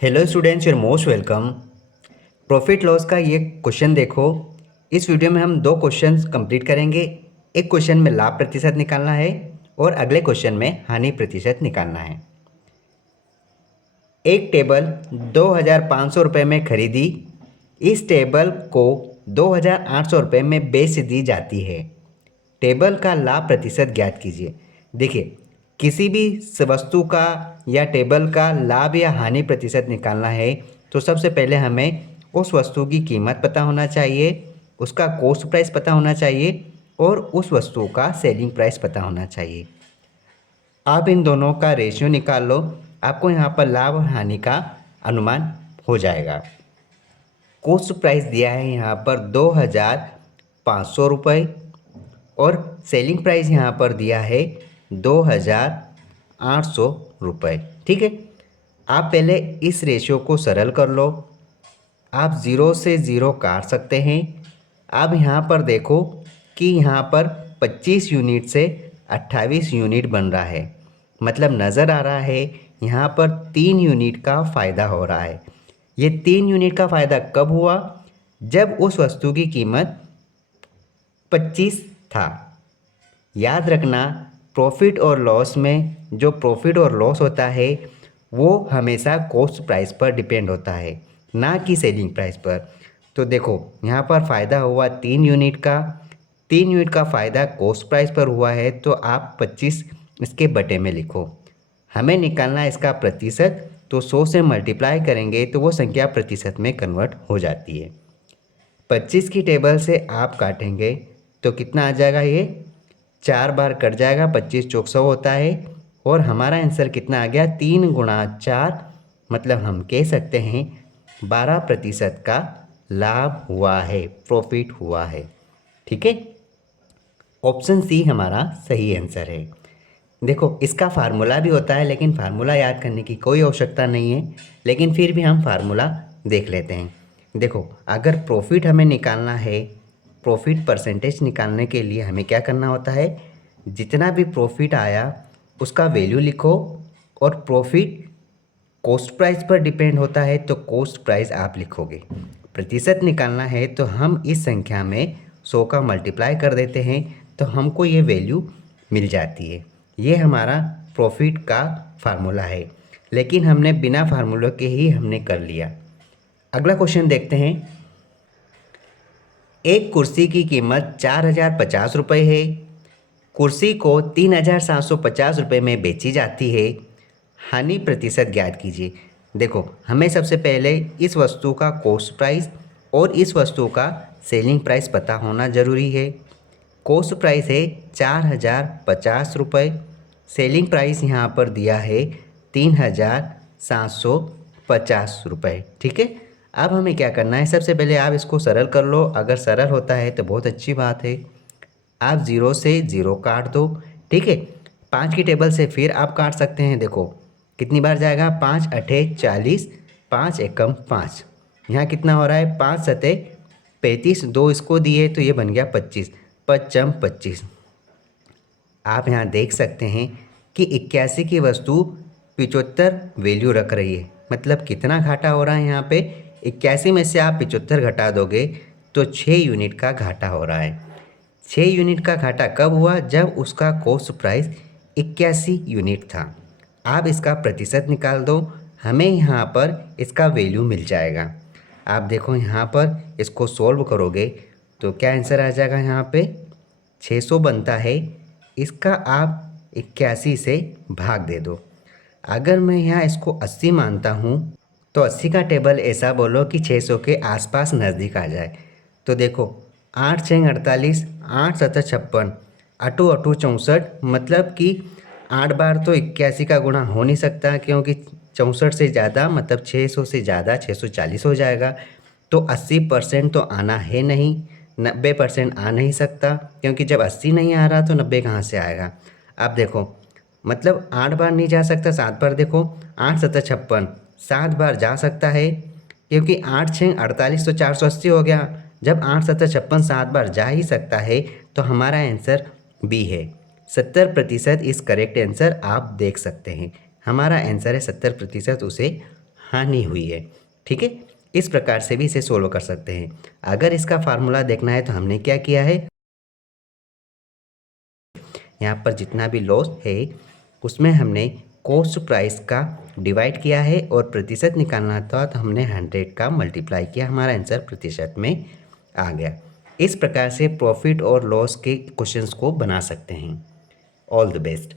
Hello students, you're most welcome. Profit loss का ये question देखो। इस वीडियो में हम दो क्वेश्चंस कंप्लीट करेंगे। एक क्वेश्चन में लाभ प्रतिशत निकालना है और अगले क्वेश्चन में हानि प्रतिशत निकालना है। एक टेबल 2,500 रुपये में खरीदी। इस टेबल को 2,800 रुपये में बेच दी जाती है। टेबल का लाभ प्रतिशत ज्ञात कीजिए। देखिए, किसी भी वस्तु का या टेबल का लाभ या हानि प्रतिशत निकालना है तो सबसे पहले हमें उस वस्तु की कीमत पता होना चाहिए, उसका कॉस्ट प्राइस पता होना चाहिए और उस वस्तु का सेलिंग प्राइस पता होना चाहिए। आप इन दोनों का रेशियो निकाल लो, आपको यहाँ पर लाभ और हानि का अनुमान हो जाएगा। कॉस्ट प्राइस दिया है यहाँ पर 2,500 रुपये और सेलिंग प्राइस यहाँ पर दिया है 2,800 रुपये। ठीक है, आप पहले इस रेशियो को सरल कर लो। आप ज़ीरो से ज़ीरो काट सकते हैं। अब यहाँ पर देखो कि यहाँ पर 25 यूनिट से 28 यूनिट बन रहा है, मतलब नज़र आ रहा है यहाँ पर 3 यूनिट का फ़ायदा हो रहा है। ये 3 यूनिट का फ़ायदा कब हुआ? जब उस वस्तु की कीमत 25 था। याद रखना, प्रॉफिट और लॉस में जो प्रॉफिट और लॉस होता है वो हमेशा कॉस्ट प्राइस पर डिपेंड होता है, ना कि सेलिंग प्राइस पर। तो देखो, यहाँ पर फ़ायदा हुआ 3 यूनिट का। 3 यूनिट का फ़ायदा कॉस्ट प्राइस पर हुआ है तो आप 25 इसके बटे में लिखो। हमें निकालना है इसका प्रतिशत, तो 100 से मल्टीप्लाई करेंगे तो वो संख्या प्रतिशत में कन्वर्ट हो जाती है। 25 की टेबल से आप काटेंगे तो कितना आ जाएगा? ये 4 बार कट जाएगा, 25 चौक 100 होता है और हमारा आंसर कितना आ गया? 3 गुणा 4, मतलब हम कह सकते हैं 12% का लाभ हुआ है, प्रॉफिट हुआ है। ठीक है, ऑप्शन सी हमारा सही आंसर है। देखो, इसका फार्मूला भी होता है लेकिन फार्मूला याद करने की कोई आवश्यकता नहीं है, लेकिन फिर भी हम फार्मूला देख लेते हैं। देखो, अगर प्रॉफिट हमें निकालना है, प्रॉफिट परसेंटेज निकालने के लिए हमें क्या करना होता है? जितना भी प्रॉफिट आया उसका वैल्यू लिखो और प्रॉफिट कॉस्ट प्राइस पर डिपेंड होता है तो कॉस्ट प्राइस आप लिखोगे। प्रतिशत निकालना है तो हम इस संख्या में 100 का मल्टीप्लाई कर देते हैं तो हमको ये वैल्यू मिल जाती है। ये हमारा प्रॉफिट का फार्मूला है, लेकिन हमने बिना फार्मूले के ही हमने कर लिया। अगला क्वेश्चन देखते हैं। एक कुर्सी की कीमत 4,050 रुपये है। कुर्सी को 3,750 रुपये में बेची जाती है। हानि प्रतिशत ज्ञात कीजिए। देखो, हमें सबसे पहले इस वस्तु का कॉस्ट प्राइस और इस वस्तु का सेलिंग प्राइस पता होना ज़रूरी है। कॉस्ट प्राइस है 4,050 रुपये, सेलिंग प्राइस यहाँ पर दिया है 3,750 रुपये। ठीक है, अब हमें क्या करना है? सबसे पहले आप इसको सरल कर लो। अगर सरल होता है तो बहुत अच्छी बात है। आप ज़ीरो से ज़ीरो काट दो। ठीक है, 5 की टेबल से फिर आप काट सकते हैं। देखो कितनी बार जाएगा? 5 अठे 40, 5 एकम 5। यहाँ कितना हो रहा है? 5 सते 35, 2 इसको दिए तो ये बन गया 25, 5 25। आप यहाँ देख सकते हैं कि 81 की वस्तु 75 वैल्यू रख रही है, मतलब कितना घाटा हो रहा है यहाँ पे? 81 में से आप 75 घटा दोगे तो 6 यूनिट का घाटा हो रहा है। 6 यूनिट का घाटा कब हुआ? जब उसका कॉस्ट प्राइस 81 यूनिट था। आप इसका प्रतिशत निकाल दो, हमें यहाँ पर इसका वैल्यू मिल जाएगा। आप देखो यहाँ पर इसको सॉल्व करोगे तो क्या आंसर आ जाएगा? यहाँ पे 600 बनता है, इसका आप 81 से भाग दे दो। अगर मैं यहाँ इसको 80 मानता हूँ तो 80 का टेबल ऐसा बोलो कि 600 के आसपास नज़दीक आ जाए। तो देखो, 8 6 48, 8 7 56, अटू अटू 64, मतलब कि 8 बार तो 81 का गुणा हो नहीं सकता, क्योंकि 64 से ज़्यादा मतलब 600 से ज़्यादा 640 हो जाएगा। तो 80% तो आना है नहीं, 90% आ नहीं सकता, क्योंकि जब 80 नहीं आ रहा तो 90 कहाँ से आएगा? आप देखो, मतलब 8 बार नहीं जा सकता, 7 बार। देखो 8 7 56, 7 बार जा सकता है, क्योंकि 8 6 48 तो 480 हो गया। जब 8 7 56 7 बार जा ही सकता है तो हमारा आंसर बी है। 70% इस करेक्ट आंसर आप देख सकते हैं। हमारा आंसर है 70%, उसे हानि हुई है। ठीक है, इस प्रकार से भी इसे सोल्व कर सकते हैं। अगर इसका फार्मूला देखना है तो हमने क्या किया है, यहाँ पर जितना भी लॉस है उसमें हमने कॉस्ट प्राइस का डिवाइड किया है और प्रतिशत निकालना था तो हमने 100 का मल्टीप्लाई किया, हमारा आंसर प्रतिशत में आ गया। इस प्रकार से प्रॉफिट और लॉस के क्वेश्चंस को बना सकते हैं। All the best.